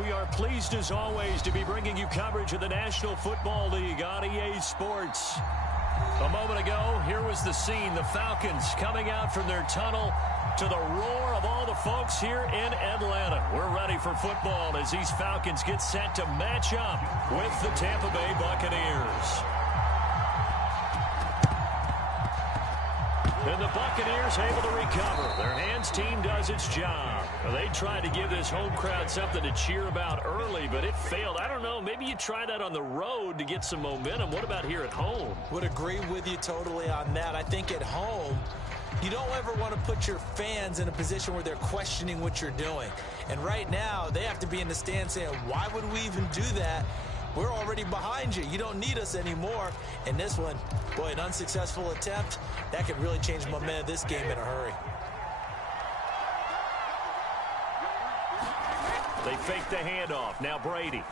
We are pleased as always to be bringing you coverage of the National Football League on EA Sports. A moment ago, here was the scene. The Falcons coming out from their tunnel to the roar of all the folks here in Atlanta. We're ready for football as these Falcons get set to match up with the Tampa Bay Buccaneers. And the Buccaneers able to recover. Their hands team does its job. They tried to give this home crowd something to cheer about early, but it failed. I don't know. Maybe you try that on the road to get some momentum. What about here at home? Would agree with you totally on that. I think at home, you don't ever want to put your fans in a position where they're questioning what you're doing. And right now, they have to be in the stand saying, why would we even do that? We're already behind you. You don't need us anymore. And this one, boy, an unsuccessful attempt, that could really change the momentum of this game in a hurry. They fake the handoff. Now Brady.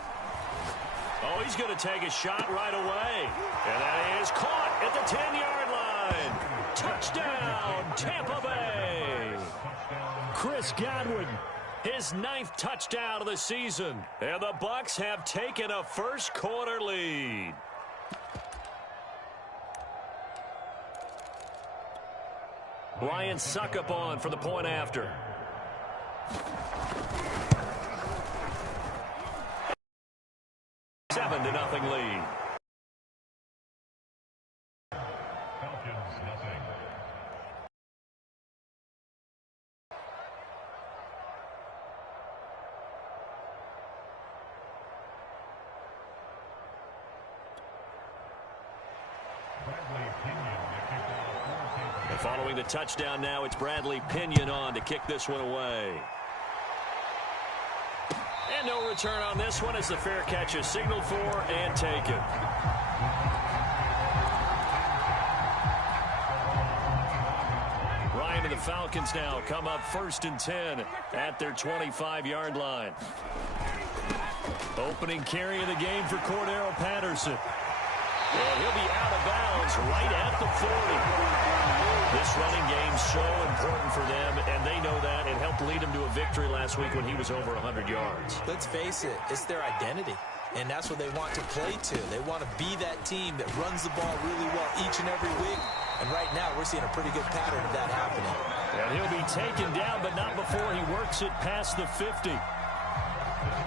Oh, he's going to take a shot right away. And that is caught at the 10-yard line. Touchdown, Tampa Bay. Chris Godwin, his 9th touchdown of the season. And the Bucs have taken a first-quarter lead. Lions suck up on for the point after. Seven to nothing lead. Falcons nothing. And following the touchdown now, it's Bradley Pinion on to kick this one away. And no return on this one as the fair catch is signaled for and taken. Ryan and the Falcons now come up 1st and 10 at their 25-yard line. Opening carry of the game for Cordero Patterson. And he'll be out of bounds right at the 40. This running game so important for them, and they know that. It helped lead them to a victory last week when he was over 100 yards. Let's face it, it's their identity, and that's what they want to play to. They want to be that team that runs the ball really well each and every week, and right now we're seeing a pretty good pattern of that happening. And he'll be taken down, but not before he works it past the 50.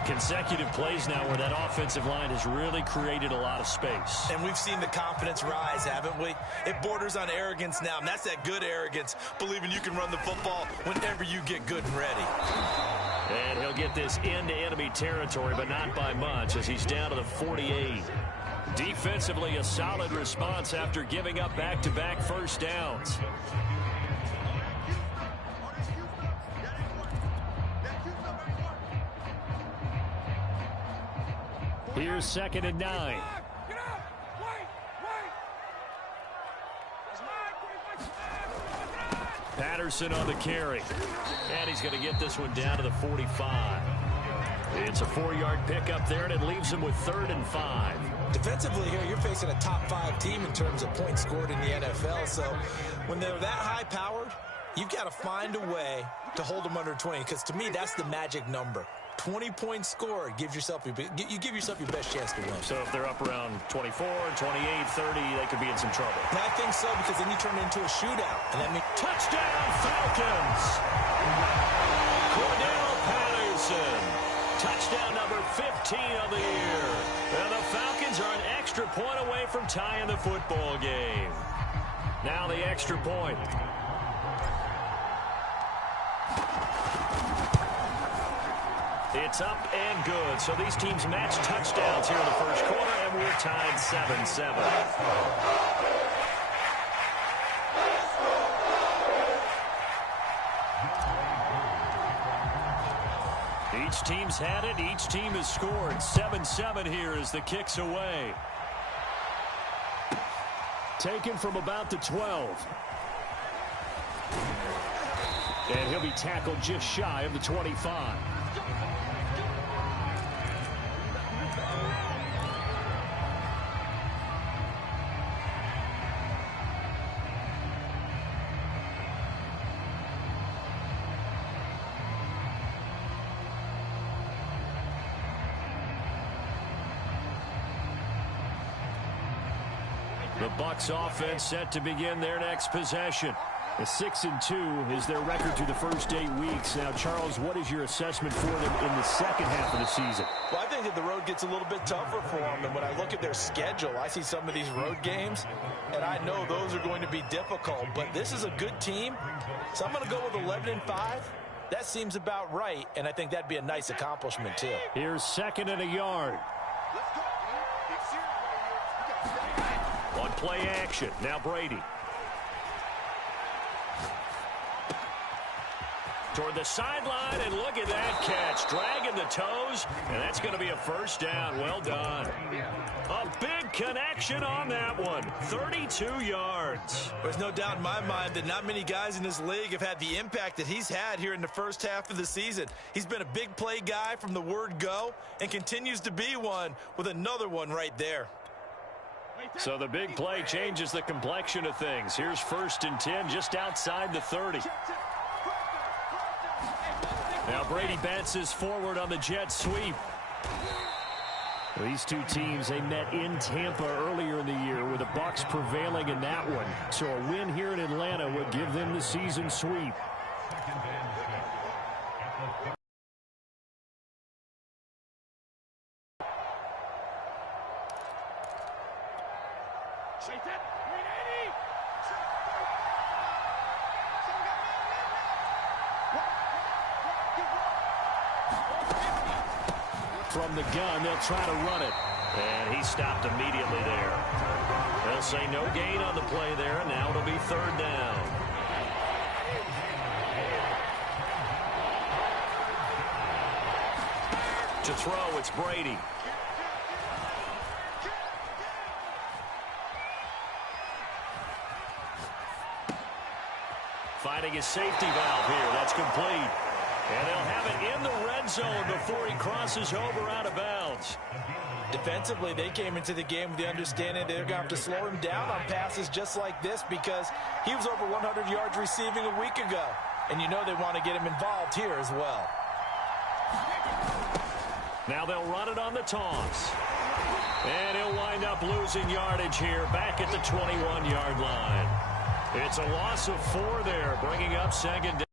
Consecutive plays now where that offensive line has really created a lot of space. And we've seen the confidence rise, haven't we? It borders on arrogance now, and that's that good arrogance, believing you can run the football whenever you get good and ready. And he'll get this into enemy territory, but not by much as he's down to the 48. Defensively, a solid response after giving up back-to-back first downs. Here's 2nd and 9. Patterson on the carry. And he's going to get this one down to the 45. It's a 4-yard pickup there, and it leaves him with 3rd and 5. Defensively here, you're facing a top-5 team in terms of points scored in the NFL. So when they're that high-powered, you've got to find a way to hold them under 20, because to me, that's the magic number. 20 points scored gives yourself you give yourself your best chance to win. So if they're up around 24, 28, 30, they could be in some trouble. And I think so, because then you turn it into a shootout. And that means touchdown Falcons. Cordero Patterson. Touchdown number 15 of the year. And the Falcons are an extra point away from tying the football game. Now the extra point. It's up and good. So these teams match touchdowns here in the first quarter, and we're tied 7-7. Each team's had it. Each team has scored. 7-7 here as the kick's away. Taken from about the 12. And he'll be tackled just shy of the 25. The Bucs offense set to begin their next possession. A 6-2 is their record through the first 8 weeks. Now, Charles, what is your assessment for them in the second half of the season? Well, I think that the road gets a little bit tougher for them. And when I look at their schedule, I see some of these road games, and I know those are going to be difficult. But this is a good team, so I'm going to go with 11-5. That seems about right, and I think that'd be a nice accomplishment, too. Here's 2nd and a yard. On play action, now Brady. Toward the sideline, and look at that catch. Dragging the toes, and that's going to be a first down. Well done. A big connection on that one. 32 yards. There's no doubt in my mind that not many guys in this league have had the impact that he's had here in the first half of the season. He's been a big play guy from the word go and continues to be one with another one right there. So the big play changes the complexion of things. Here's 1st and 10 just outside the 30. Now Brady bounces forward on the jet sweep. These two teams, they met in Tampa earlier in the year with the Bucs prevailing in that one. So a win here in Atlanta would give them the season sweep. From the gun, they'll try to run it. And he stopped immediately there. They'll say no gain on the play there, and now it'll be 3rd down. To throw, it's Brady. Finding his safety valve here. That's complete. And they'll have it in the red zone before he crosses over out of bounds. Defensively, they came into the game with the understanding they're going to have to slow him down on passes just like this because he was over 100 yards receiving a week ago. And you know they want to get him involved here as well. Now they'll run it on the toss. And he'll wind up losing yardage here back at the 21-yard line. It's a loss of 4 there, bringing up 2nd down.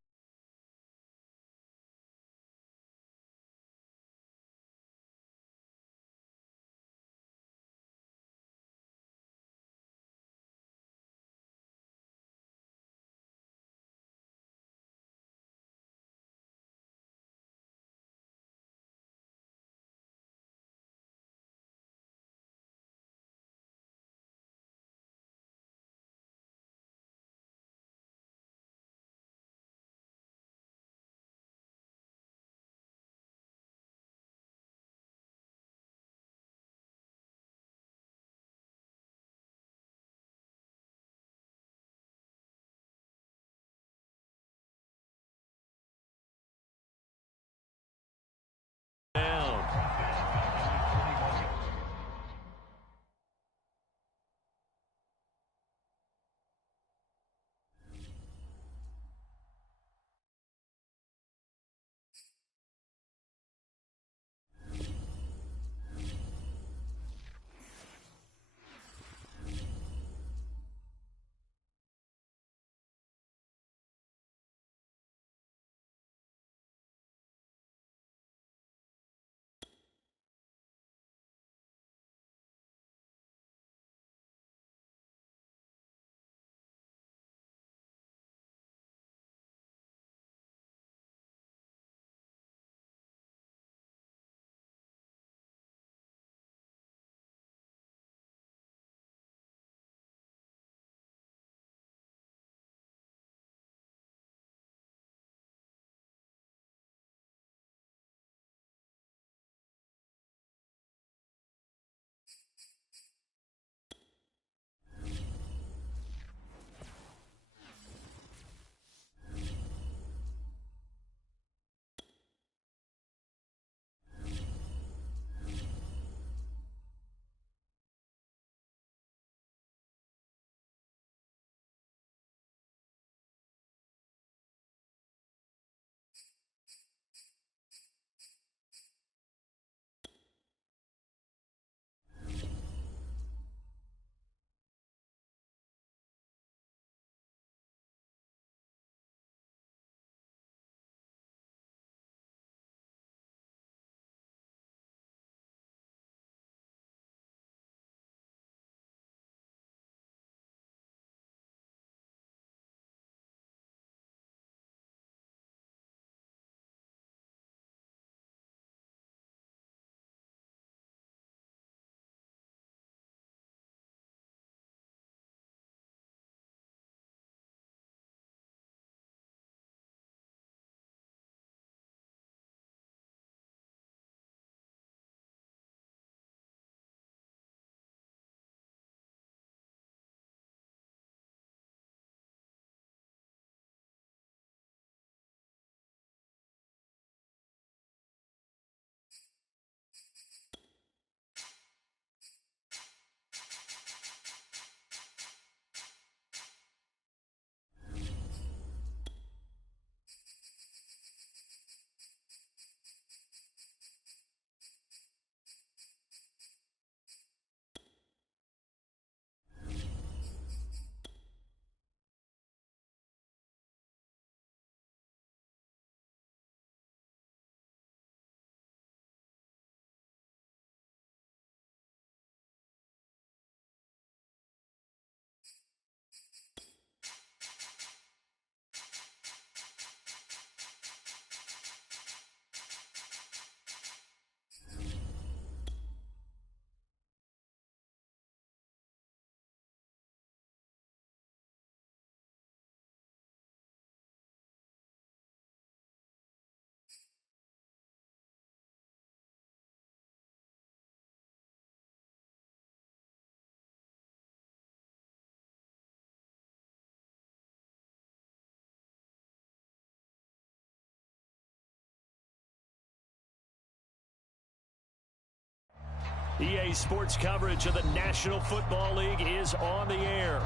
EA Sports coverage of the National Football League is on the air.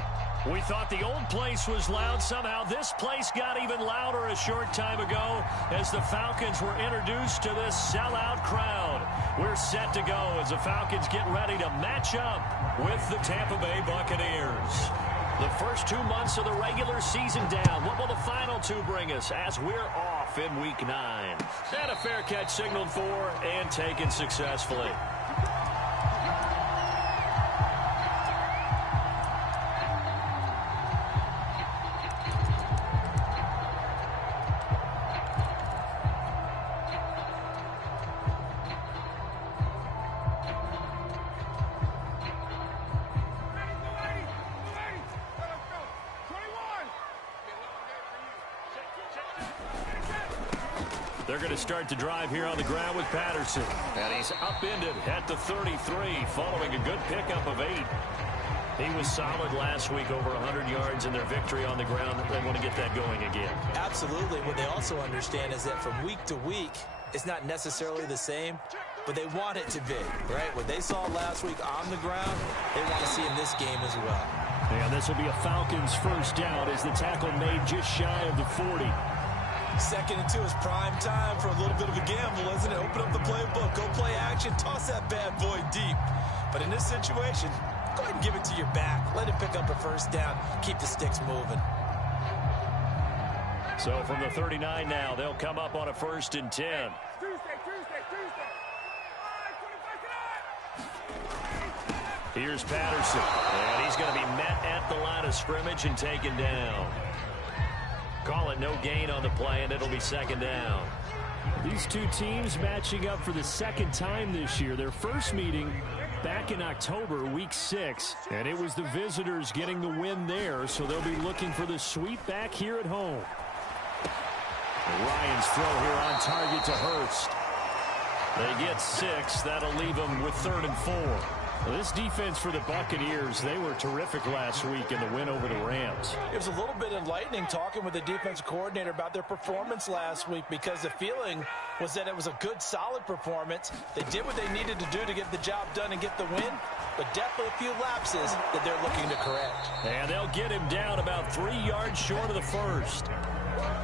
We thought the old place was loud. Somehow this place got even louder a short time ago as the Falcons were introduced to this sellout crowd. We're set to go as the Falcons get ready to match up with the Tampa Bay Buccaneers. The first 2 months of the regular season down. What will the final two bring us as we're off in Week 9? And a fair catch signaled for and taken successfully. They're going to start the drive here on the ground with Patterson. And he's upended at the 33 following a good pickup of 8. He was solid last week, over 100 yards in their victory on the ground. They want to get that going again. Absolutely. What they also understand is that from week to week, it's not necessarily the same, but they want it to be, right? What they saw last week on the ground, they want to see in this game as well. And this will be a Falcons first down as the tackle made just shy of the 40. 2nd and 2 is prime time for a little bit of a gamble, isn't it? Open up the playbook, go play action, toss that bad boy deep. But in this situation, go ahead and give it to your back. Let him pick up a first down. Keep the sticks moving. So from the 39 now, they'll come up on a 1st and 10. Here's Patterson, and he's going to be met at the line of scrimmage and taken down. Call it no gain on the play, and it'll be 2nd down. These two teams matching up for the 2nd time this year. Their first meeting back in October, week 6, and it was the visitors getting the win there, so they'll be looking for the sweep back here at home. And Ryan's throw here on target to Hurst. They get 6. That'll leave them with 3rd and 4. Well, this defense for the Buccaneers, they were terrific last week in the win over the Rams. It was a little bit enlightening talking with the defensive coordinator about their performance last week, because the feeling was that it was a good, solid performance. They did what they needed to do to get the job done and get the win, but definitely a few lapses that they're looking to correct. And they'll get him down about 3 yards short of the 1st.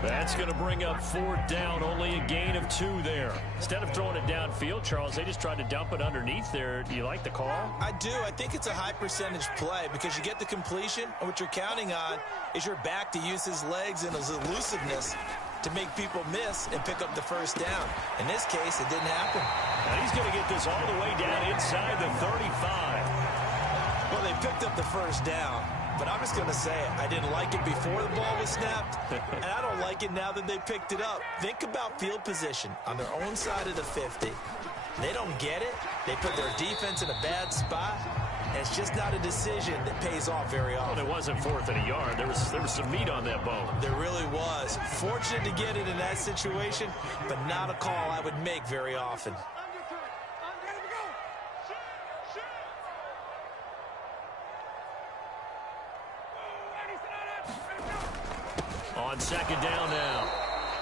That's going to bring up 4th down, only a gain of 2 there. Instead of throwing it downfield, Charles, they just tried to dump it underneath there. Do you like the call? I do. I think it's a high percentage play because you get the completion, and what you're counting on is your back to use his legs and his elusiveness to make people miss and pick up the 1st down. In this case, it didn't happen. And he's going to get this all the way down inside the 35. Well, they picked up the 1st down. But I'm just going to say it. I didn't like it before the ball was snapped, and I don't like it now that they picked it up. Think about field position on their own side of the 50. They don't get it. They put their defense in a bad spot, and it's just not a decision that pays off very often. Well, it wasn't 4th and a yard. There was some meat on that bone. There really was. Fortunate to get it in that situation, but not a call I would make very often. On 2nd down now,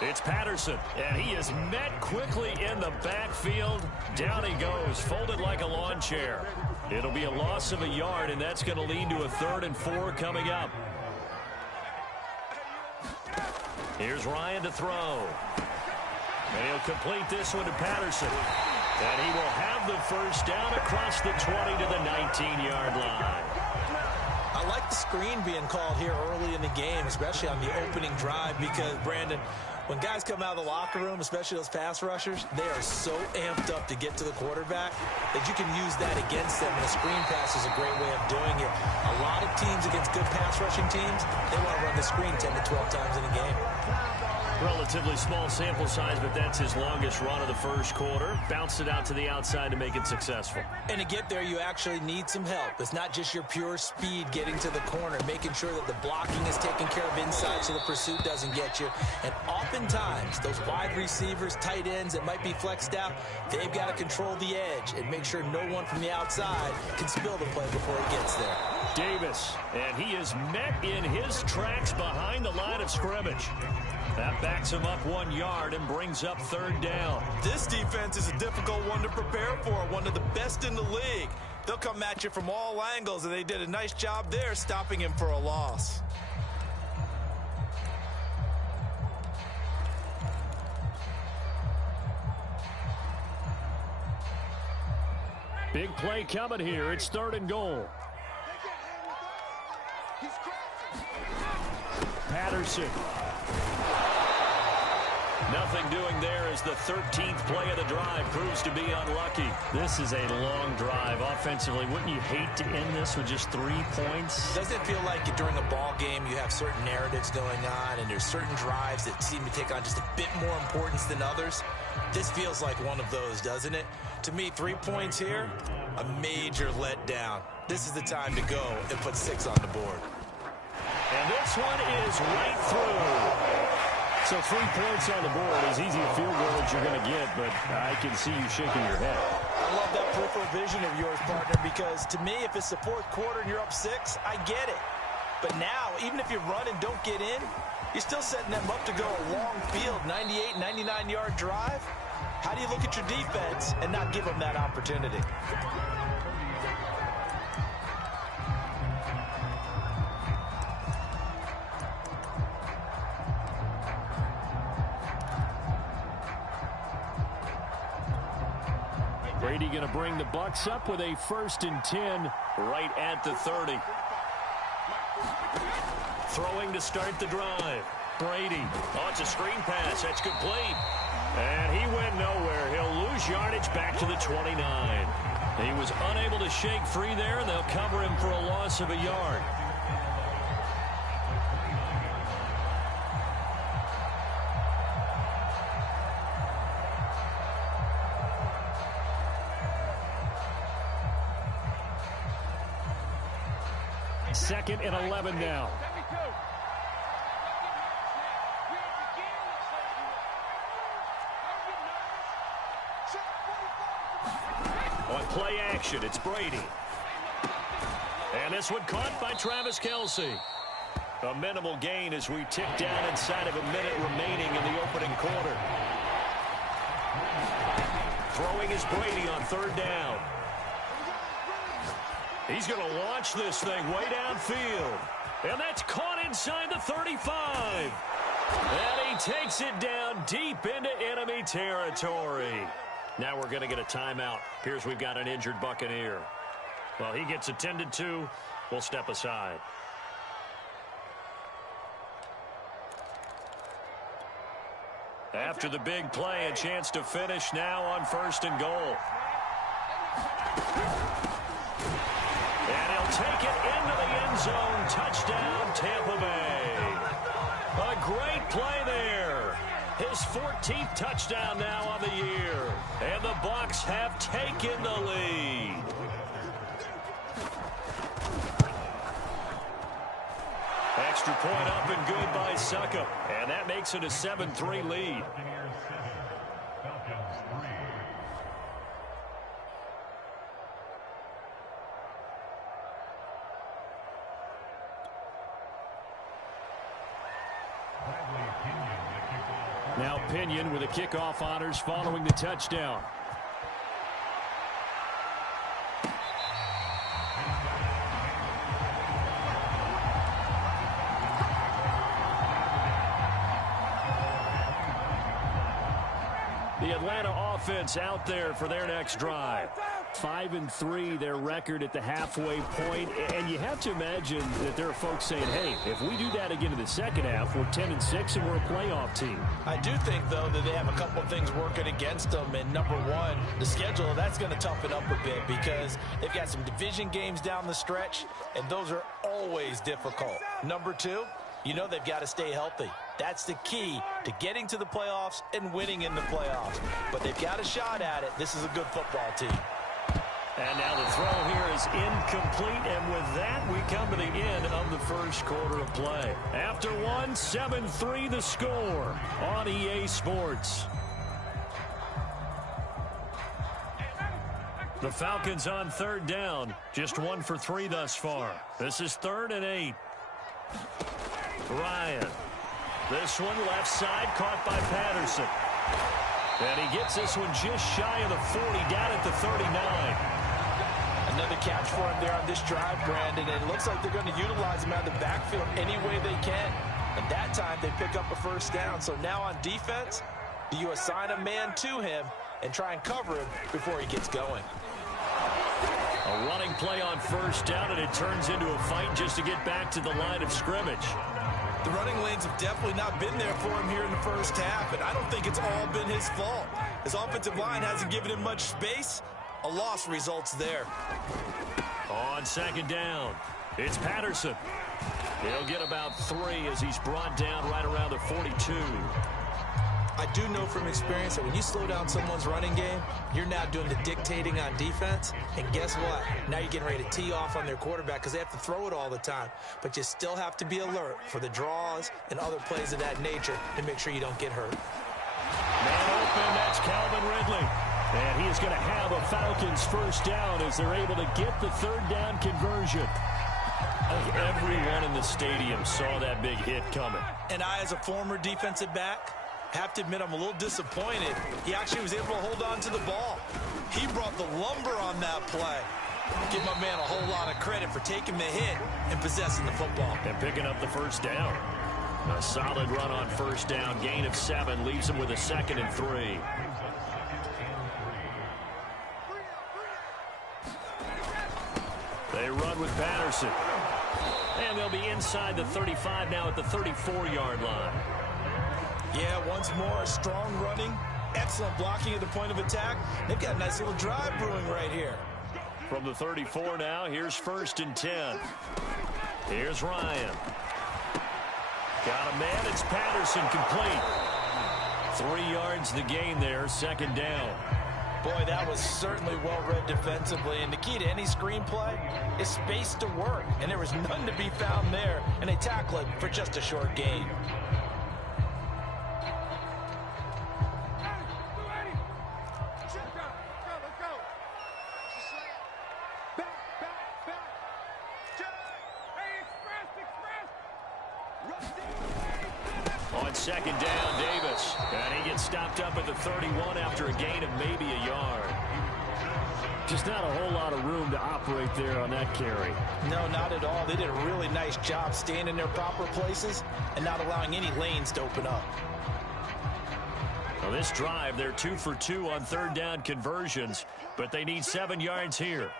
it's Patterson, and he is met quickly in the backfield. Down he goes, folded like a lawn chair. It'll be a loss of a yard, and that's going to lead to a 3rd and 4 coming up. Here's Ryan to throw. And he'll complete this one to Patterson. And he will have the 1st down across the 20 to the 19-yard line. I like the screen being called here early in the game, especially on the opening drive, because, Brandon, when guys come out of the locker room, especially those pass rushers, they are so amped up to get to the quarterback that you can use that against them, and a screen pass is a great way of doing it. A lot of teams against good pass rushing teams, they want to run the screen 10 to 12 times in a game. Relatively small sample size, but that's his longest run of the 1st quarter. Bounced it out to the outside to make it successful. And to get there, you actually need some help. It's not just your pure speed getting to the corner, making sure that the blocking is taken care of inside so the pursuit doesn't get you. And oftentimes, those wide receivers, tight ends that might be flexed out, they've got to control the edge and make sure no one from the outside can spill the play before it gets there. Davis, and he is met in his tracks behind the line of scrimmage. That backs him up 1 yard and brings up third down. This defense is a difficult one to prepare for, one of the best in the league. They'll come at you from all angles, and they did a nice job there stopping him for a loss. Big play coming here. It's 3rd and goal. Patterson. Nothing doing there as the 13th play of the drive proves to be unlucky. This is a long drive offensively. Wouldn't you hate to end this with just 3 points? Doesn't it feel like during a ball game you have certain narratives going on and there's certain drives that seem to take on just a bit more importance than others? This feels like one of those, doesn't it? To me, 3 points here, a major letdown. This is the time to go and put 6 on the board. And this one is right through. So 3 points on the board, as easy a field goal as you're going to get, but I can see you shaking your head. I love that peripheral vision of yours, partner, because to me, if it's the 4th quarter and you're up 6, I get it. But now, even if you run and don't get in, you're still setting them up to go a long field, 98, 99-yard drive. How do you look at your defense and not give them that opportunity? Brady going to bring the Bucs up with a 1st and 10 right at the 30. Throwing to start the drive. Brady. Oh, it's a screen pass. That's complete. And he went nowhere. He'll lose yardage back to the 29. He was unable to shake free there, and they'll cover him for a loss of a yard. Second and 11 now. On play action, it's Brady. And this one caught by Travis Kelce. A minimal gain as we tick down inside of a minute remaining in the opening quarter. Throwing is Brady on 3rd down. He's going to launch this thing way downfield. And that's caught inside the 35. And he takes it down deep into enemy territory. Now we're going to get a timeout. Appears we've got an injured Buccaneer. Well, he gets attended to. We'll step aside. After the big play, a chance to finish now on 1st and goal. And he'll take it into the end zone. Touchdown, Tampa Bay. A great play there. His 14th touchdown now on the year. And the Bucs have taken the lead. Extra point up and good by Suckup. And that makes it a 7-3 lead. Now Pinion with the kickoff honors following the touchdown. The Atlanta offense out there for their next drive. 5-3, their record at the halfway point. And you have to imagine that there are folks saying, hey, if we do that again in the second half, we're 10-6 and we're a playoff team. I do think, though, that they have a couple of things working against them. And number one, the schedule, that's going to toughen up a bit because they've got some division games down the stretch, and those are always difficult. Number two, you know they've got to stay healthy. That's the key to getting to the playoffs and winning in the playoffs. But they've got a shot at it. This is a good football team. And now the throw here is incomplete, and with that, we come to the end of the first quarter of play. After one, 7-3 the score on EA Sports. The The Falcons on third down. Just 1 for 3 thus far. This is 3rd and 8. Ryan. This one left side caught by Patterson. And he gets this one just shy of the 40, down at the 39. Another catch for him there on this drive, Brandon. And it looks like they're going to utilize him out of the backfield any way they can. And that time they pick up a first down. So now on defense, do you assign a man to him and try and cover him before he gets going? A running play on first down, and it turns into a fight just to get back to the line of scrimmage. The running lanes have definitely not been there for him here in the first half, and I don't think it's all been his fault. His offensive line hasn't given him much space. A loss results there. On second down, it's Patterson. He'll get about 3 as he's brought down right around the 42. I do know from experience that when you slow down someone's running game, you're now doing the dictating on defense. And guess what? Now you're getting ready to tee off on their quarterback because they have to throw it all the time. But you still have to be alert for the draws and other plays of that nature to make sure you don't get hurt. Man open, that's Calvin Ridley. And he is going to have a Falcons first down as they're able to get the third down conversion. Everyone in the stadium saw that big hit coming. And I, as a former defensive back, have to admit I'm a little disappointed. He actually was able to hold on to the ball. He brought the lumber on that play. Give my man a whole lot of credit for taking the hit and possessing the football. And picking up the first down. A solid run on first down. Gain of 7 leaves him with a 2nd and 3. They run with Patterson. And they'll be inside the 35 now at the 34-yard line. Yeah, once more, strong running, excellent blocking at the point of attack. They've got a nice little drive brewing right here. From the 34 now, here's 1st and 10. Here's Ryan. Got a man, it's Patterson, complete. 3 yards the gain there, 2nd down. Boy, that was certainly well-read defensively, and the key to any screenplay is space to work, and there was none to be found there, and they tackle it for just a short gain. On 2nd down, Davis. And he gets stopped up at the 31 after a gain of maybe a yard. Just not a whole lot of room to operate there on that carry. No, not at all. They did a really nice job staying in their proper places and not allowing any lanes to open up. Well, this drive, they're 2 for 2 on third down conversions, but they need 7 yards here.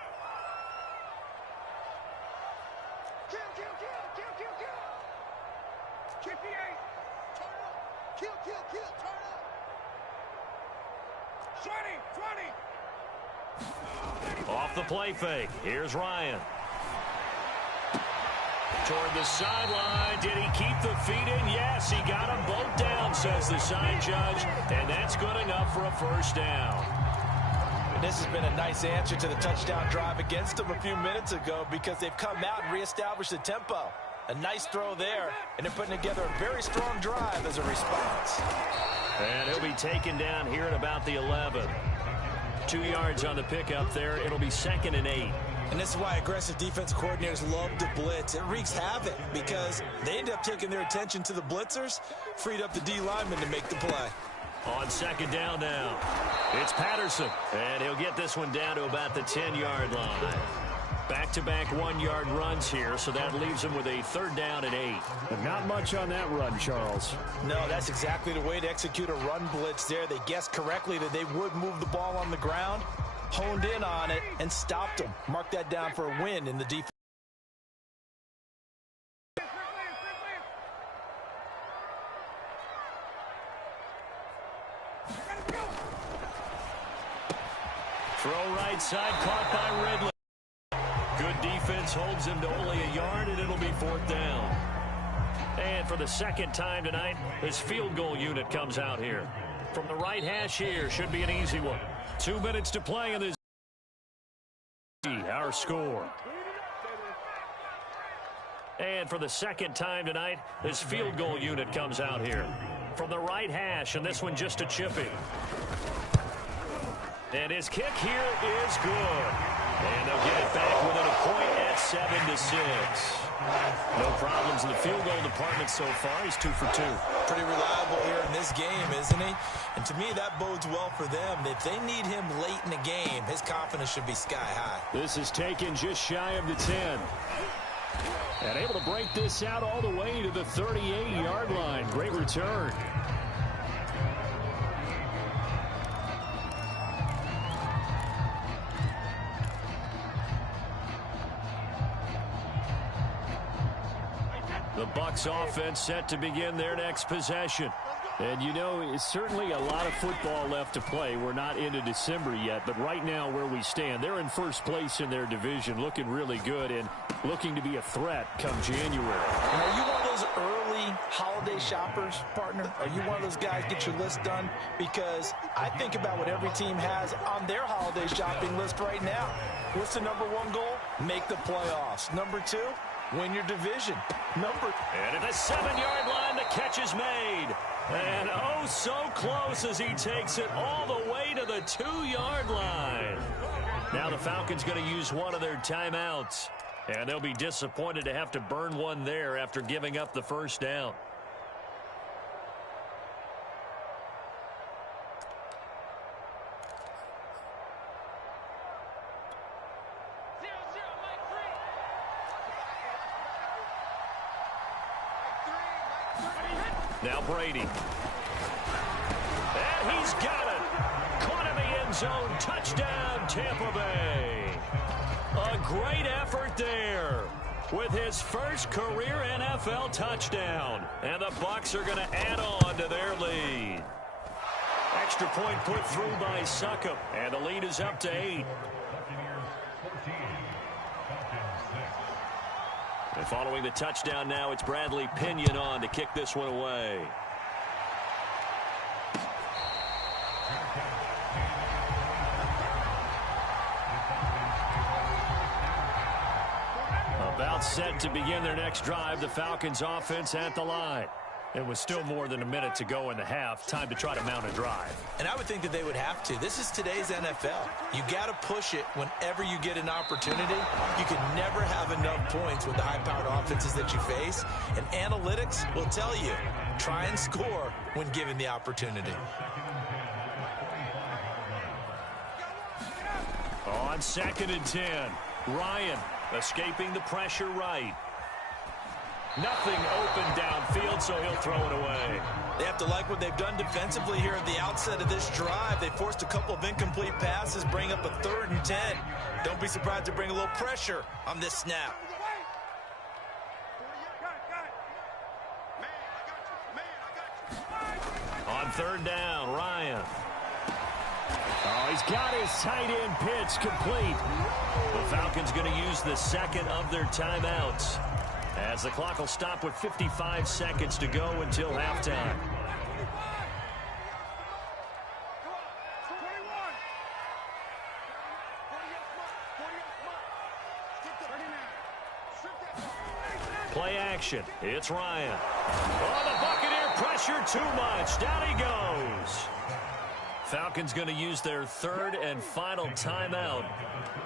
Off the play fake. Here's Ryan. Toward the sideline. Did he keep the feet in? Yes, he got them both down, says the side judge. And that's good enough for a first down. And this has been a nice answer to the touchdown drive against them a few minutes ago because they've come out and reestablished the tempo. A nice throw there, and they're putting together a very strong drive as a response. And he'll be taken down here at about the 11. 2 yards on the pickup there. It'll be 2nd and 8. And this is why aggressive defense coordinators love to blitz. It wreaks havoc because they end up taking their attention to the blitzers, freed up the D lineman to make the play. On 2nd down now, it's Patterson. And he'll get this one down to about the 10-yard line. Back-to-back 1-yard runs here, so that leaves him with a 3rd down and 8. But not much on that run, Charles. No, that's exactly the way to execute a run blitz there. They guessed correctly that they would move the ball on the ground, honed in on it, and stopped them. Mark that down for a win in the defense. Throw right side, caught by Ridley. Good defense holds him to only a yard, and it'll be 4th down. And for the 2nd time tonight, his field goal unit comes out here. From the right hash here, should be an easy one. 2 minutes to play in this. Our score. And for the 2nd time tonight, his field goal unit comes out here. From the right hash, and this one just a chipping. And his kick here is good. And they'll get it back within a point at 7-6. No problems in the field goal department so far. He's 2 for 2. Pretty reliable here in this game, isn't he? And to me, that bodes well for them. If they need him late in the game, his confidence should be sky high. This is taken just shy of the 10. And able to break this out all the way to the 38-yard line. Great return. The Bucs offense set to begin their next possession. And, you know, it's certainly a lot of football left to play. We're not into December yet, but right now where we stand, they're in first place in their division, looking really good and looking to be a threat come January. And are you one of those early holiday shoppers, partner? Are you one of those guys get your list done? Because I think about what every team has on their holiday shopping list right now. What's the #1 goal? Make the playoffs. #2, win your division. And at the 7-yard line, the catch is made. And oh, so close as he takes it all the way to the 2-yard line. Now the Falcons going to use one of their timeouts. And they'll be disappointed to have to burn one there after giving up the first down. Now Brady. And he's got it. Caught in the end zone. Touchdown, Tampa Bay. A great effort there with his first career NFL touchdown. And the Bucs are going to add on to their lead. Extra point put through by Succop. And the lead is up to 8. And following the touchdown now, it's Bradley Pinion on to kick this one away. About set to begin their next drive, the Falcons offense at the line. It was still more than a minute to go in the half. Time to try to mount a drive. And I would think that they would have to. This is today's NFL. You got to push it whenever you get an opportunity. You can never have enough points with the high-powered offenses that you face. And analytics will tell you, try and score when given the opportunity. On 2nd and 10, Ryan escaping the pressure right. Nothing open downfield, so he'll throw it away. They have to like what they've done defensively here at the outset of this drive. They forced a couple of incomplete passes, bring up a 3rd and 10. Don't be surprised to bring a little pressure on this snap. On 3rd down, Ryan. Oh, he's got his tight end pitch complete. The Falcons going to use the second of their timeouts, as the clock will stop with 55 seconds to go until halftime. Play action. It's Ryan. Oh, the Buccaneer pressure too much. Down he goes. Falcons going to use their 3rd and final timeout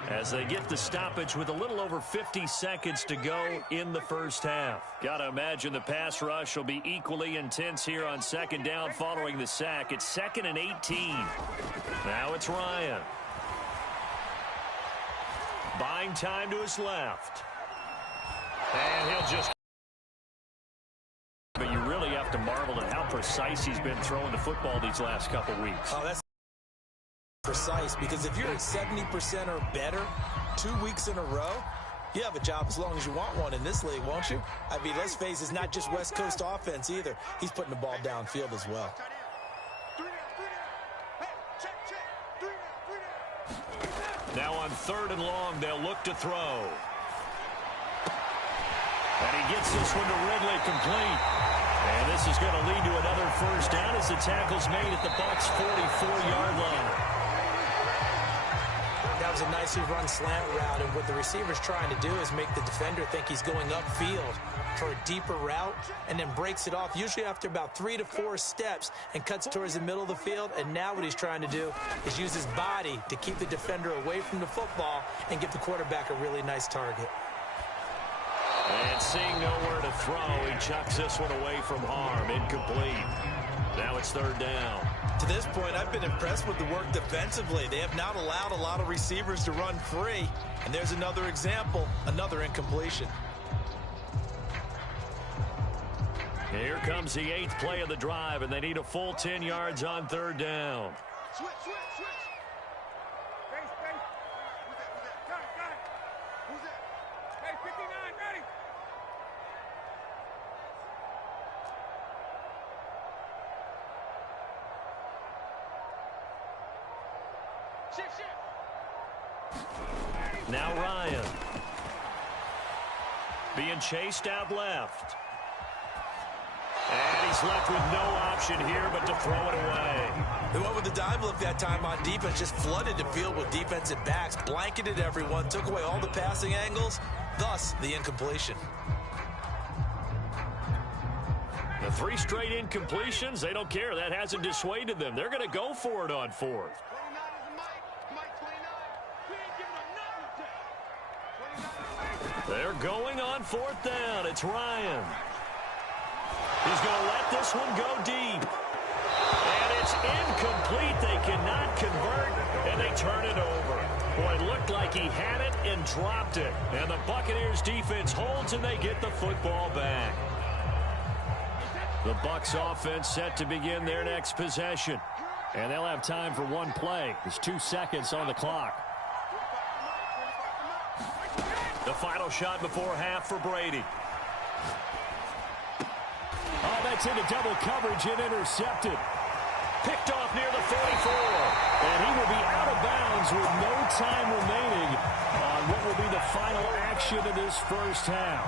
as they get the stoppage with a little over 50 seconds to go in the first half. Got to imagine the pass rush will be equally intense here on 2nd down following the sack. It's 2nd and 18. Now it's Ryan. Buying time to his left. And he'll just... But you really have to marvel at how precise he's been throwing the football these last couple weeks. Oh, that's precise, because if you're at 70% or better 2 weeks in a row, you have a job as long as you want one in this league, won't you? I mean, let's face it, it's not just West Coast offense either. He's putting the ball downfield as well. Now on 3rd and long, they'll look to throw. And he gets this one to Ridley complete. And this is going to lead to another first down as the tackle's made at the Bucs' 44-yard line. That was a nicely run slant route, and what the receiver's trying to do is make the defender think he's going upfield. for a deeper route and then breaks it off, usually after about 3 to 4 steps, and cuts towards the middle of the field. And now what he's trying to do is use his body to keep the defender away from the football and give the quarterback a really nice target. And seeing nowhere to throw, he chucks this one away from harm. Incomplete. Now it's third down. To this point, I've been impressed with the work defensively. They have not allowed a lot of receivers to run free. And there's another example, another incompletion. Here comes the 8th play of the drive, and they need a full 10 yards on third down. Switch. Space. Who's that? Got it. Who's that? Hey, 59, ready. Shit. Now Ryan. Being chased out left. And he's left with no option here but to throw it away. They went with the dime look that time on defense, just flooded the field with defensive backs, blanketed everyone, took away all the passing angles, thus the incompletion. The 3 straight incompletions, they don't care. That hasn't dissuaded them. They're going to go for it on 4th. 29 is Mike 29. We ain't giving him nothing. 29. They're going on 4th down. It's Ryan. He's going to let this one go deep. And it's incomplete. They cannot convert, and they turn it over. Boy, it looked like he had it and dropped it. And the Buccaneers defense holds, and they get the football back. The Bucs offense set to begin their next possession. And they'll have time for one play. There's 2 seconds on the clock. The final shot before half for Brady. Oh, that's into double coverage and intercepted. Picked off near the 44. And he will be out of bounds with no time remaining on what will be the final action of this first half.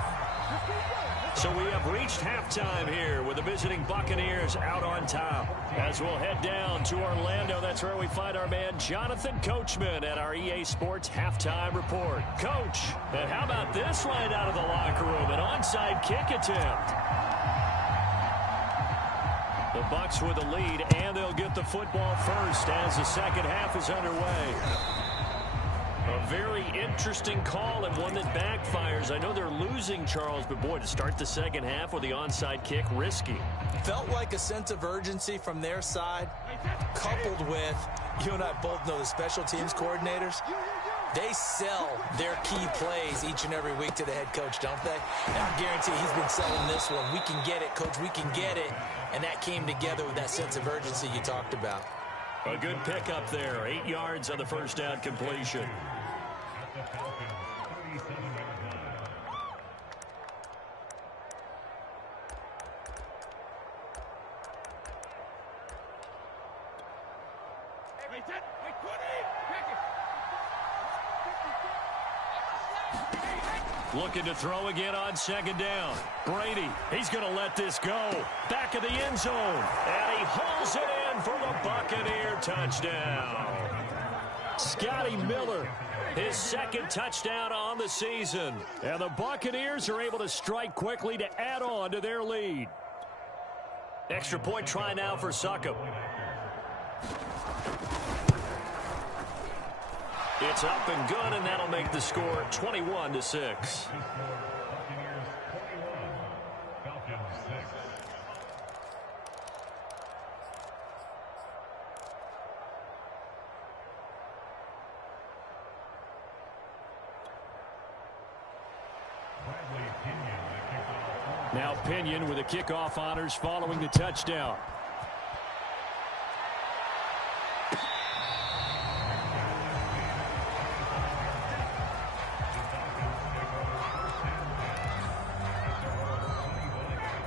So we have reached halftime here with the visiting Buccaneers out on top. As we'll head down to Orlando, that's where we find our man Jonathan Coachman at our EA Sports Halftime Report. Coach, and how about this right out of the locker room? An onside kick attempt. The Bucs with the lead, and they'll get the football first as the second half is underway. A very interesting call and one that backfires. I know they're losing, Charles, but boy, to start the second half with the onside kick, risky. Felt like a sense of urgency from their side, coupled with, you and I both know the special teams coordinators, they sell their key plays each and every week to the head coach, don't they? And I guarantee he's been selling this one. We can get it, coach, we can get it. And that came together with that sense of urgency you talked about. A good pickup there. 8 yards on the first down completion. Looking to throw again on second down. Brady, he's going to let this go. Back of the end zone. And he hauls it in for the Buccaneer touchdown. Scotty Miller, His second touchdown on the season. and the Buccaneers are able to strike quickly to add on to their lead. Extra point try now for Succop. It's up and good, and that'll make the score 21-6. Now Pinion with the kickoff honors following the touchdown.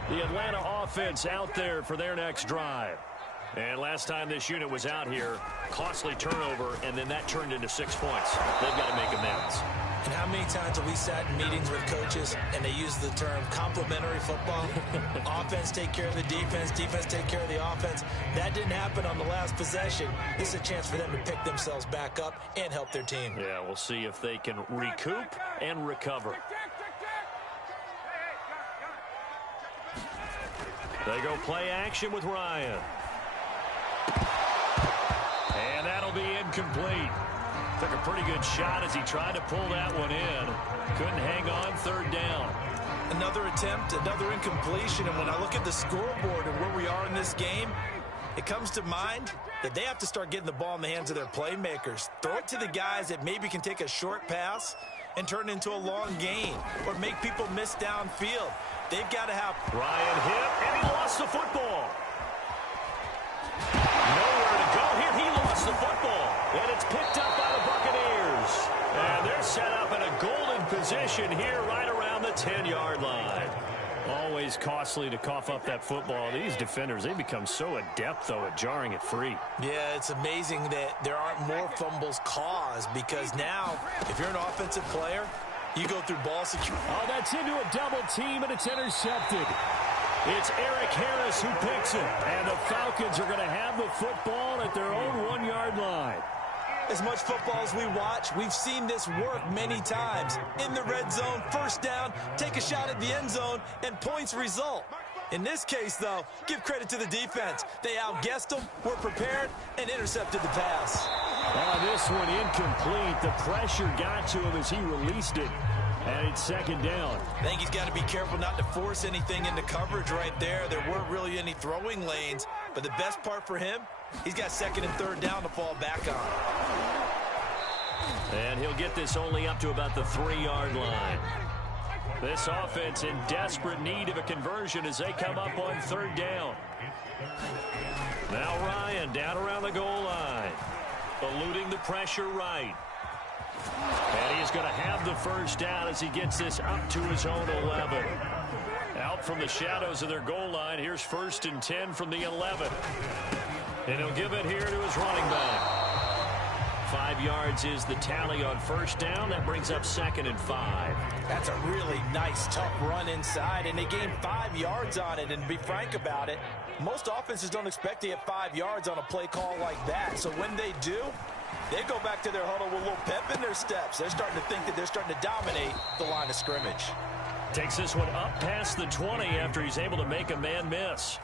The Atlanta offense out there for their next drive. And last time this unit was out here, costly turnover, and then that turned into 6 points. They've got to make amends. And how many times have we sat in meetings with coaches and they use the term complementary football? Offense take care of the defense, defense take care of the offense. That didn't happen on the last possession. This is a chance for them to pick themselves back up and help their team. Yeah, we'll see if they can recoup and recover. They go play action with Ryan. And that'll be incomplete. Took a pretty good shot as he tried to pull that one in. Couldn't hang on, third down. Another attempt, another incompletion, and when I look at the scoreboard and where we are in this game, it comes to mind that they have to start getting the ball in the hands of their playmakers. Throw it to the guys that maybe can take a short pass and turn it into a long gain or make people miss downfield. They've got to have... Ryan hit, and he lost the football. Nowhere to go here. He lost the football, and it's picked up by the Buccaneers. And they're set up in a golden position here right around the 10-yard line. Always costly to cough up that football. These defenders, they become so adept, though, at jarring it free. Yeah, it's amazing that there aren't more fumbles caused because now, if you're an offensive player, you go through ball security. Oh, that's into a double team, and it's intercepted. It's Eric Harris who picks it. And the Falcons are going to have the football at their own 1-yard line. As much football as we watch, we've seen this work many times. In the red zone, first down, take a shot at the end zone, and points result. In this case, though, give credit to the defense. They outguessed them, were prepared, and intercepted the pass. This one incomplete. The pressure got to him as he released it. And it's second down. I think he's got to be careful not to force anything into coverage right there. There weren't really any throwing lanes. But the best part for him, he's got second and third down to fall back on. And he'll get this only up to about the 3-yard line. This offense in desperate need of a conversion as they come up on third down. Now Ryan down around the goal line. Eluding the pressure right. And he's going to have the first down as he gets this up to his own 11. Out from the shadows of their goal line, here's 1st and 10 from the 11. And he'll give it here to his running back. 5 yards is the tally on first down. That brings up 2nd and 5. That's a really nice, tough run inside, and they gained 5 yards on it. And to be frank about it, most offenses don't expect to get 5 yards on a play call like that. So when they do, they go back to their huddle with a little pep in their steps. They're starting to think that they're starting to dominate the line of scrimmage. Takes this one up past the 20 after he's able to make a man miss.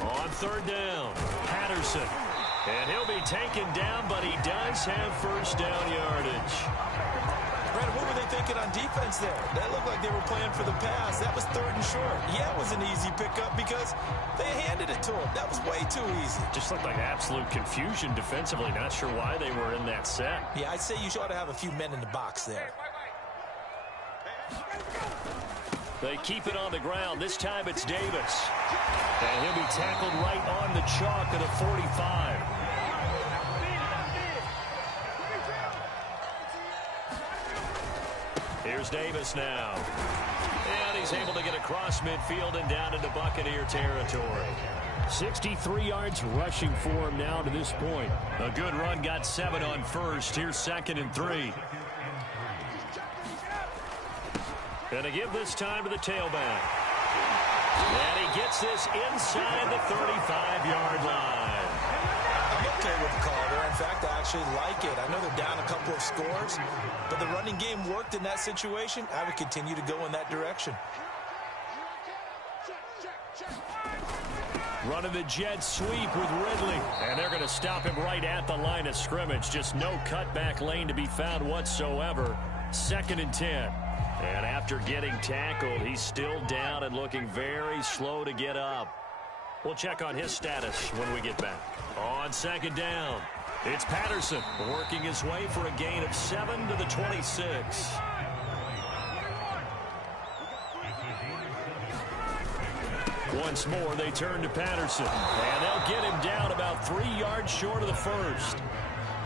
On third down, Patterson. And he'll be taken down, but he does have first down yardage. Brandon, what were they thinking on defense there? That looked like they were playing for the pass. That was third and short. Yeah, it was an easy pickup because they handed it to him. That was way too easy. Just looked like absolute confusion defensively. Not sure why they were in that set. Yeah, I'd say you ought to have a few men in the box there. They keep it on the ground. This time it's Davis. And he'll be tackled right on the chalk at a 45. Here's Davis now. And he's able to get across midfield and down into Buccaneer territory. 63 yards rushing for him now to this point. A good run, got 7 on first. Here's 2nd and 3. Gonna give this time to the tailback. And he gets this inside the 35-yard line. I'm okay with the call there. In fact, I actually like it. I know they're down a couple of scores, but the running game worked in that situation. I would continue to go in that direction. Running the jet sweep with Ridley. And they're going to stop him right at the line of scrimmage. Just no cutback lane to be found whatsoever. 2nd and 10. And after getting tackled, he's still down and looking very slow to get up. We'll check on his status when we get back. On 2nd down, it's Patterson working his way for a gain of 7 to the 26. Once more, they turn to Patterson. And they'll get him down about 3 yards short of the first.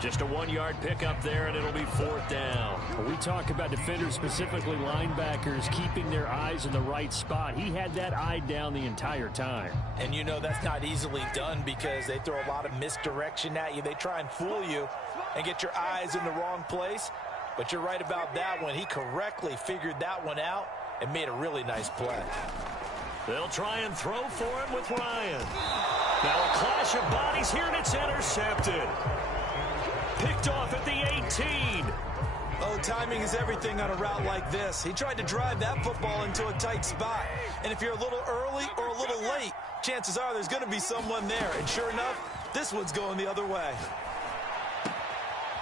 Just a 1-yard pickup there, and it'll be 4th down. When we talk about defenders, specifically linebackers, keeping their eyes in the right spot, he had that eye down the entire time. And you know that's not easily done because they throw a lot of misdirection at you. They try and fool you and get your eyes in the wrong place. But you're right about that one. He correctly figured that one out and made a really nice play. They'll try and throw for it with Ryan. Now a clash of bodies here, and it's intercepted. Picked off at the 18. Oh, timing is everything on a route like this. He tried to drive that football into a tight spot. And if you're a little early or a little late, chances are there's going to be someone there. And sure enough, this one's going the other way.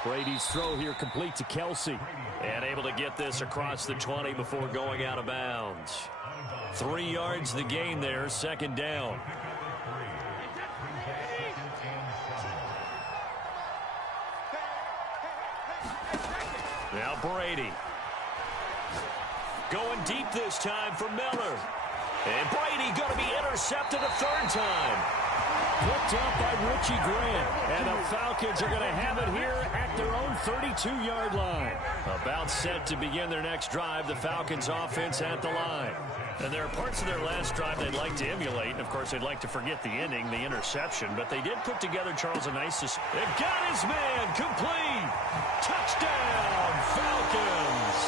Brady's throw here complete to Kelsey. And able to get this across the 20 before going out of bounds. 3 yards the gain there, second down. Now Brady. Going deep this time for Miller. And Brady going to be intercepted a third time. Picked up by Richie Grant. And the Falcons are going to have it here at their own 32-yard line. About set to begin their next drive. The Falcons offense at the line. And there are parts of their last drive they'd like to emulate. And, of course, they'd like to forget the ending, the interception. But they did put together, Charles, a nice... It got his man complete. Touchdown, Falcons.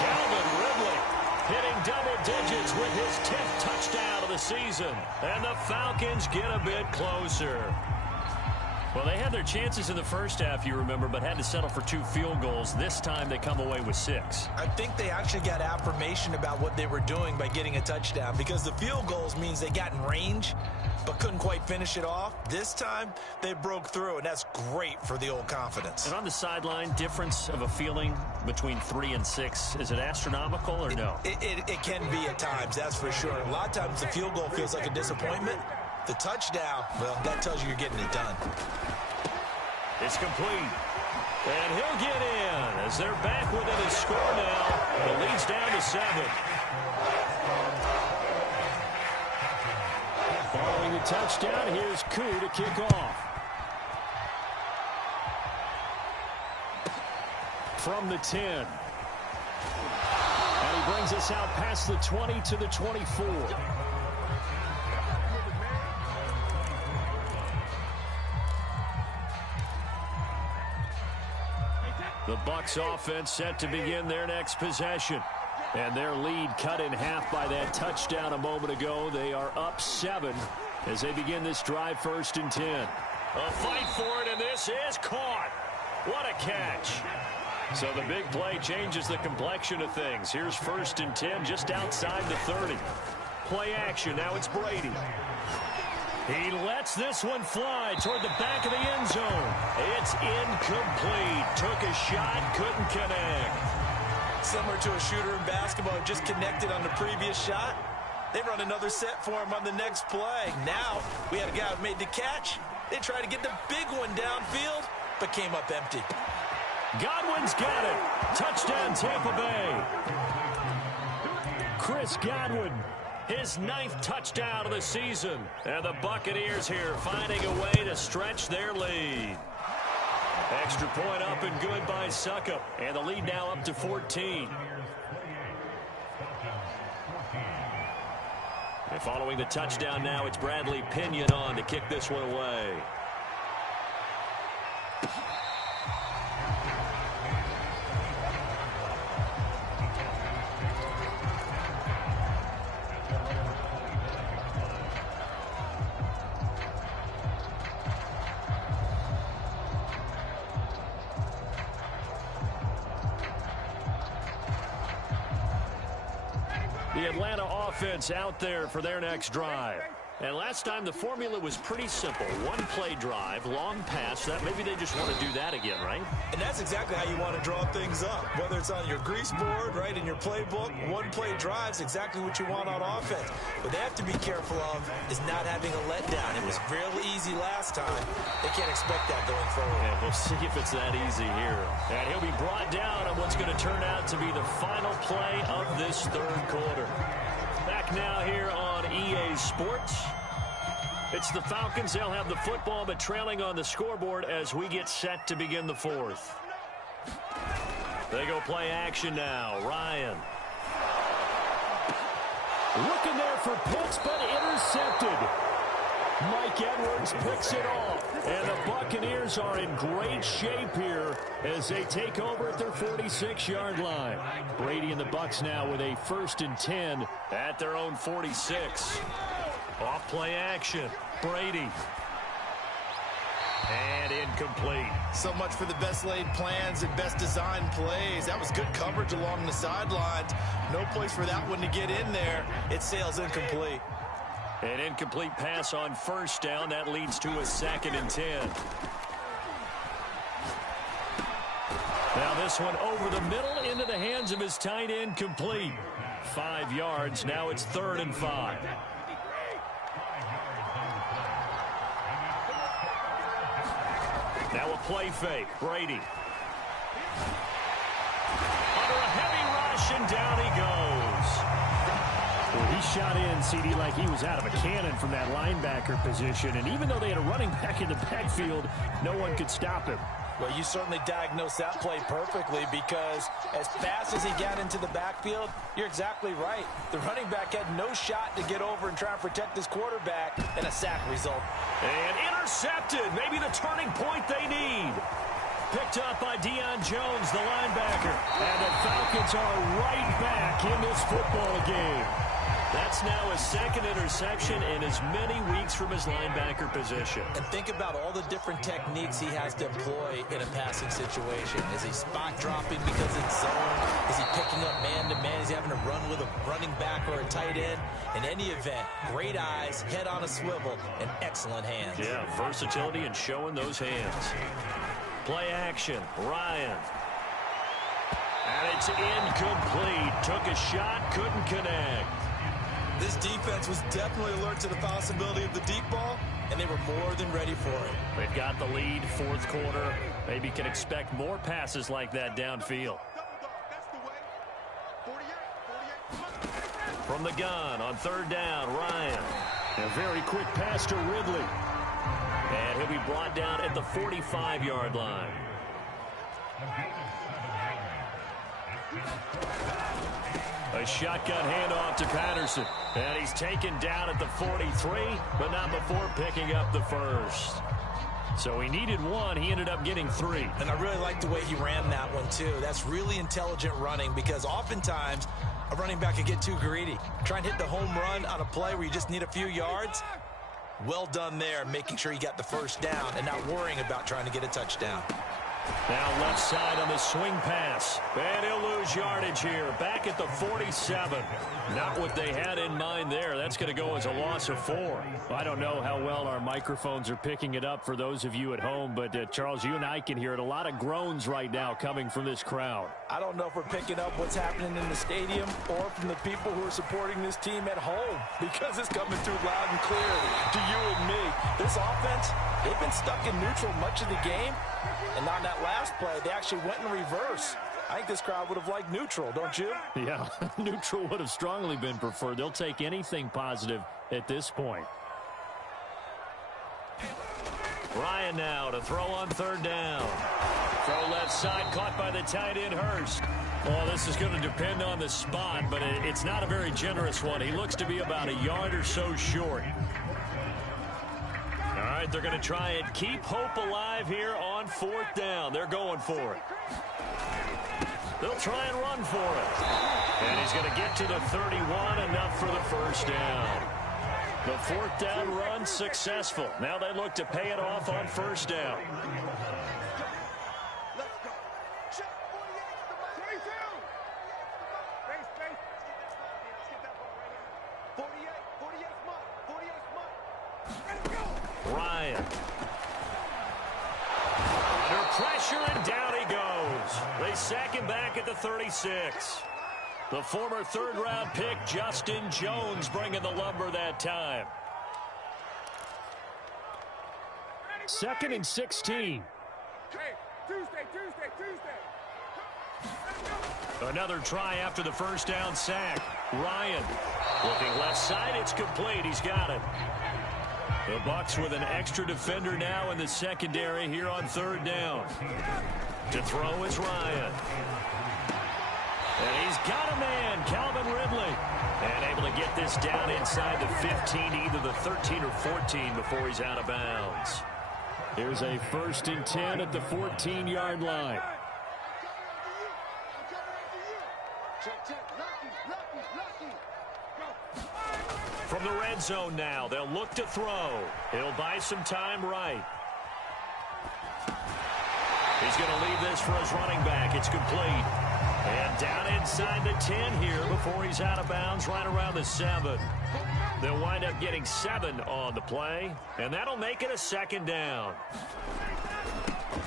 Calvin Ridley hitting double digits with his 10th touchdown of the season. And the Falcons get a bit closer. Well, they had their chances in the first half, you remember, but had to settle for 2 field goals. This time they come away with 6. I think they actually got affirmation about what they were doing by getting a touchdown, because the field goals means they got in range but couldn't quite finish it off. This time they broke through, and that's great for the old confidence. And on the sideline, difference of a feeling between 3 and 6, is it astronomical or no? It can be at times, that's for sure. A lot of times the field goal feels like a disappointment. The touchdown, well, that tells you you're getting it done. It's complete. And he'll get in as they're back within his score now. The lead's down to 7. Following the touchdown, here's Koo to kick off. From the 10. And he brings us out past the 20 to the 24. The Bucs offense set to begin their next possession. And their lead cut in half by that touchdown a moment ago. They are up 7 as they begin this drive, 1st and 10. A fight for it, and this is caught. What a catch. So the big play changes the complexion of things. Here's 1st and 10 just outside the 30. Play action. Now it's Brady. He lets this one fly toward the back of the end zone. It's incomplete. Took a shot, couldn't connect. Similar to a shooter in basketball who just connected on the previous shot. They run another set for him on the next play. Now we had a guy who made the catch. They tried to get the big one downfield, but came up empty. Godwin's got it. Touchdown, Tampa Bay. Chris Godwin. His 9th touchdown of the season. And the Buccaneers here finding a way to stretch their lead. Extra point up and good by Suckup. And the lead now up to 14. And following the touchdown now, it's Bradley Pinion on to kick this one away. The Atlanta offense out there for their next drive. And last time the formula was pretty simple. One play drive, long pass. That maybe they just want to do that again, right? And that's exactly how you want to draw things up. Whether it's on your grease board, right, in your playbook, one play drive's exactly what you want on offense. What they have to be careful of is not having a letdown. It was real easy last time. They can't expect that going forward. Yeah, we'll see if it's that easy here. And he'll be brought down on what's going to turn out to be the final play of this third quarter. Back now here on EA Sports. It's the Falcons. They'll have the football, but trailing on the scoreboard as we get set to begin the 4th. They go play action now. Ryan. Looking there for Pitts, but intercepted. Mike Edwards picks it off. And the Buccaneers are in great shape here as they take over at their 46-yard line. Brady and the Bucs now with a 1st and 10 at their own 46. Off play action. Brady. And incomplete. So much for the best laid plans and best designed plays. That was good coverage along the sidelines. No place for that one to get in there. It sails incomplete. An incomplete pass on first down. That leads to a 2nd and 10. Now this one over the middle into the hands of his tight end, complete. 5 yards. Now it's 3rd and 5. Now a play fake. Brady. Under a heavy rush, and down he goes. Well, he shot in, CD, like he was out of a cannon from that linebacker position. And even though they had a running back in the backfield, no one could stop him. Well, you certainly diagnosed that play perfectly, because as fast as he got into the backfield, you're exactly right. The running back had no shot to get over and try and protect his quarterback, and a sack result. And intercepted. Maybe the turning point they need. Picked up by Deion Jones, the linebacker. And the Falcons are right back in this football game. That's now his 2nd interception in as many weeks from his linebacker position. And think about all the different techniques he has to employ in a passing situation. Is he spot dropping because it's zone? Is he picking up man-to-man? Is he having to run with a running back or a tight end? In any event, great eyes, head on a swivel, and excellent hands. Yeah, versatility and showing those hands. Play action. Ryan. And it's incomplete. Took a shot, couldn't connect. This defense was definitely alert to the possibility of the deep ball, and they were more than ready for it. They've got the lead, 4th quarter. Maybe can expect more passes like that downfield. From the gun on 3rd down, Ryan. A very quick pass to Ridley. And he'll be brought down at the 45-yard line. A shotgun handoff to Patterson. And he's taken down at the 43, but not before picking up the 1st. So he needed 1. He ended up getting 3. And I really like the way he ran that one, too. That's really intelligent running, because oftentimes a running back can get too greedy. Try and hit the home run on a play where you just need a few yards. Well done there, making sure he got the 1st down and not worrying about trying to get a touchdown. Now left side on the swing pass. And he'll lose yardage here. Back at the 47. Not what they had in mind there. That's going to go as a loss of 4. I don't know how well our microphones are picking it up for those of you at home, but Charles, you and I can hear it. A lot of groans right now coming from this crowd. I don't know if we're picking up what's happening in the stadium or from the people who are supporting this team at home, because it's coming through loud and clear to you and me. This offense, they've been stuck in neutral much of the game. And on that last play, they actually went in reverse. I think this crowd would have liked neutral, don't you? Yeah, neutral would have strongly been preferred. They'll take anything positive at this point. Ryan now to throw on 3rd down. Throw left side, caught by the tight end, Hurst. Well, this is going to depend on the spot, but it's not a very generous one. He looks to be about a yard or so short. All right, they're going to try and keep hope alive here on 4th down. They're going for it. They'll try and run for it. And he's going to get to the 31, enough for the 1st down. The 4th down run successful. Now they look to pay it off on 1st down. Ryan. Under pressure, and down he goes. They sack him back at the 36. The former 3rd-round pick, Justin Jones, bringing the lumber that time. 2nd and 16. Hey, Tuesday. Another try after the 1st down sack. Ryan looking left side. It's complete. He's got it. The Bucks with an extra defender now in the secondary here on 3rd down. To throw is Ryan. And he's got a man, Calvin Ridley. And able to get this down inside the 15, either the 13 or 14 before he's out of bounds. Here's a 1st and 10 at the 14-yard line. From the red zone now, they'll look to throw. He'll buy some time right. He's going to leave this for his running back. It's complete. And down inside the 10 here before he's out of bounds right around the 7. They'll wind up getting 7 on the play, and that'll make it a second down.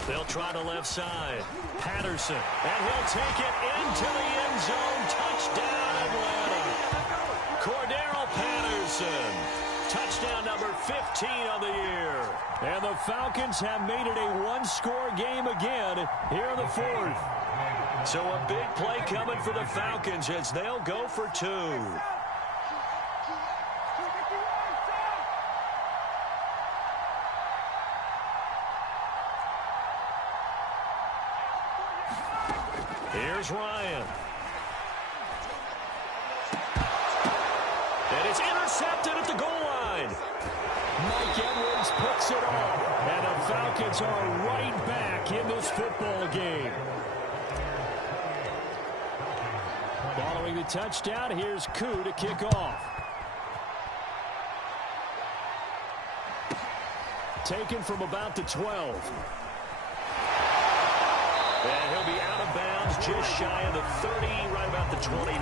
They'll try the left side. Patterson, and he'll take it into the end zone. Touchdown, Atlanta. Cordero Patterson. Touchdown number 15 of the year. And the Falcons have made it a one-score game again here in the 4th. So a big play coming for the Falcons as they'll go for 2. Here's Ryan. And it's intercepted at the goal line. Mike Edwards puts it off. And the Falcons are right back in this football game. Following the touchdown, here's Koo to kick off. Taken from about the 12. And he'll be out of bounds just shy of the 30, right about the 29.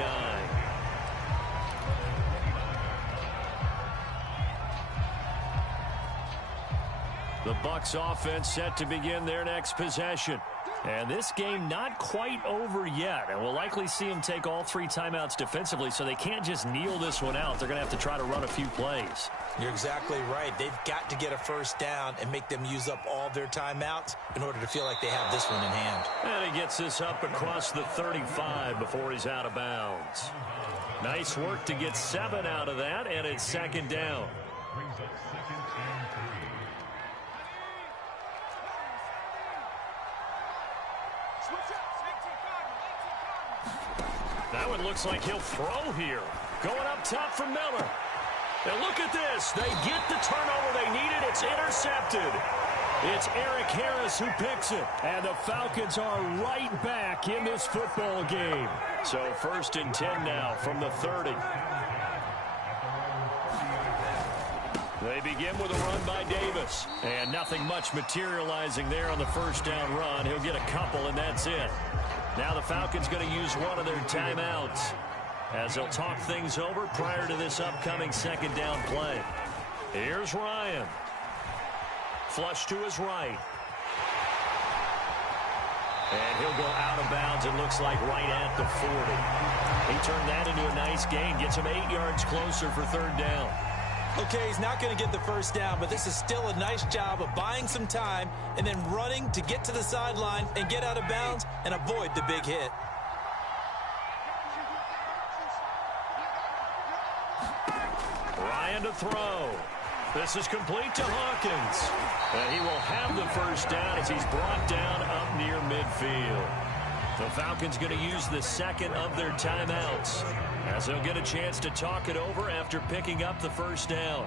The Bucs offense set to begin their next possession. And this game not quite over yet. And we'll likely see them take all 3 timeouts defensively, so they can't just kneel this one out. They're going to have to try to run a few plays. You're exactly right. They've got to get a first down and make them use up all their timeouts in order to feel like they have this one in hand. And he gets this up across the 35 before he's out of bounds. Nice work to get 7 out of that, and it's second down. Brings up 2nd and 3. That one looks like he'll throw here. Going up top for Miller. And look at this. They get the turnover they needed. It's intercepted. It's Eric Harris who picks it. And the Falcons are right back in this football game. So 1st and 10 now from the 30. They begin with a run by Davis. And nothing much materializing there on the first down run. He'll get a couple, and that's it. Now the Falcons going to use one of their timeouts as they'll talk things over prior to this upcoming second down play. Here's Ryan. Flush to his right. And he'll go out of bounds, it looks like right at the 40. He turned that into a nice gain. Gets him 8 yards closer for 3rd down. Okay, he's not going to get the first down, but this is still a nice job of buying some time and then running to get to the sideline and get out of bounds and avoid the big hit. Ryan to throw. This is complete to Hawkins. And he will have the first down as he's brought down up near midfield. The Falcons going to use the second of their timeouts as they'll get a chance to talk it over after picking up the first down.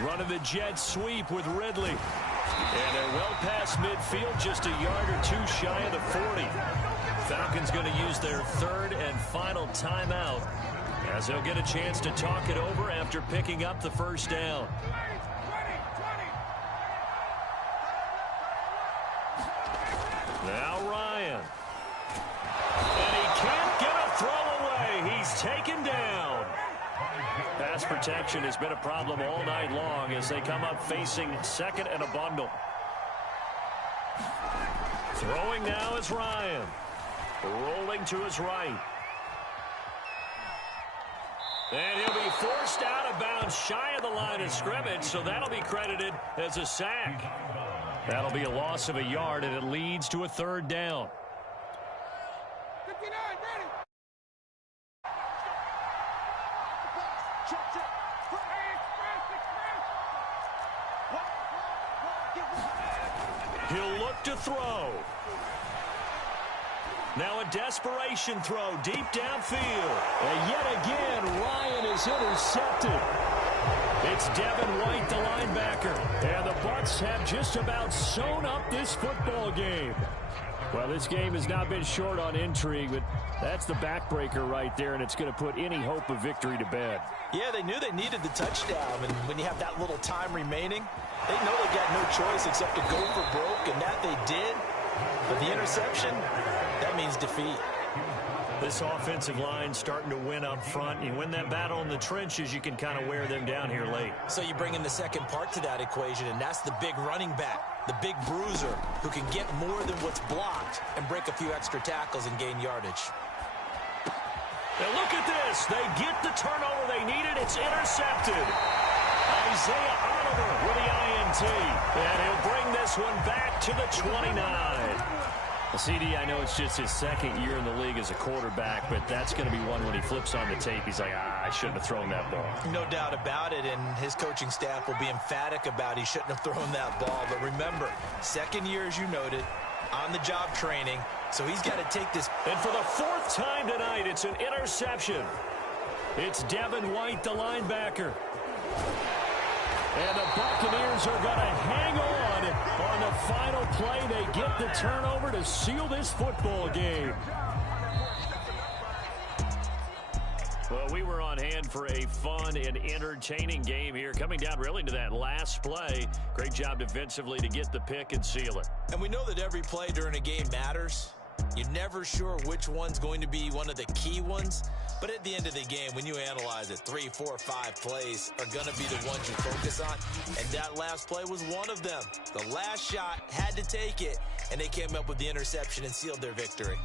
Running the jet sweep with Ridley. And they're well past midfield, just a yard or 2 shy of the 40. Falcons going to use their 3rd and final timeout as they'll get a chance to talk it over after picking up the first down. Now Ryan. And he can't get a throw away. He's taken down. Pass protection has been a problem all night long as they come up facing 2nd and a bundle. Throwing now is Ryan. Rolling to his right. And he'll be forced out of bounds shy of the line of scrimmage, so that'll be credited as a sack. That'll be a loss of a yard, and it leads to a 3rd down. 59, ready. He'll look to throw. Now a desperation throw deep downfield. And yet again, Ryan is intercepted. It's Devin White, the linebacker. And the Bucs have just about sewn up this football game. Well, this game has not been short on intrigue, but that's the backbreaker right there, and it's going to put any hope of victory to bed. Yeah, they knew they needed the touchdown, and when you have that little time remaining, they know they got no choice except to go for broke, and that they did. But the interception, that means defeat. This offensive line starting to win up front. You win that battle in the trenches, you can kind of wear them down here late. So you bring in the second part to that equation, and that's the big running back, the big bruiser, who can get more than what's blocked and break a few extra tackles and gain yardage. Now look at this. They get the turnover they needed. It's intercepted. Isaiah Oliver with the INT. And he'll bring this one back to the 29. Well, CD, I know it's just his second year in the league as a quarterback, but that's going to be one when he flips on the tape. He's like, I shouldn't have thrown that ball. No doubt about it, and his coaching staff will be emphatic about he shouldn't have thrown that ball. But remember, second year, as you noted, on-the-job training, so he's got to take this. And for the fourth time tonight, it's an interception. It's Devin White, the linebacker. And the Buccaneers are going to hang on the final play. They get the turnover to seal this football game. Well, we were on hand for a fun and entertaining game here. Coming down really to that last play. Great job defensively to get the pick and seal it. And we know that every play during a game matters. You're never sure which one's going to be one of the key ones. But at the end of the game, when you analyze it, 3, 4, 5 plays are going to be the ones you focus on. And that last play was one of them. The last shot had to take it, and they came up with the interception and sealed their victory.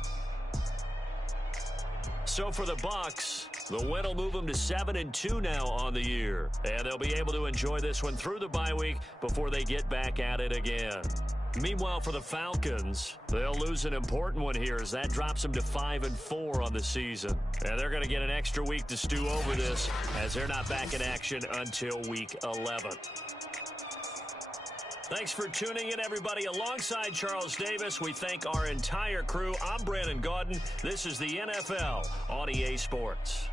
So for the Bucs, the win will move them to 7-2 now on the year. And they'll be able to enjoy this one through the bye week before they get back at it again. Meanwhile, for the Falcons, they'll lose an important one here as that drops them to 5-4 on the season. And they're going to get an extra week to stew over this as they're not back in action until week 11. Thanks for tuning in, everybody. Alongside Charles Davis, we thank our entire crew. I'm Brandon Gaudin. This is the NFL on EA Sports.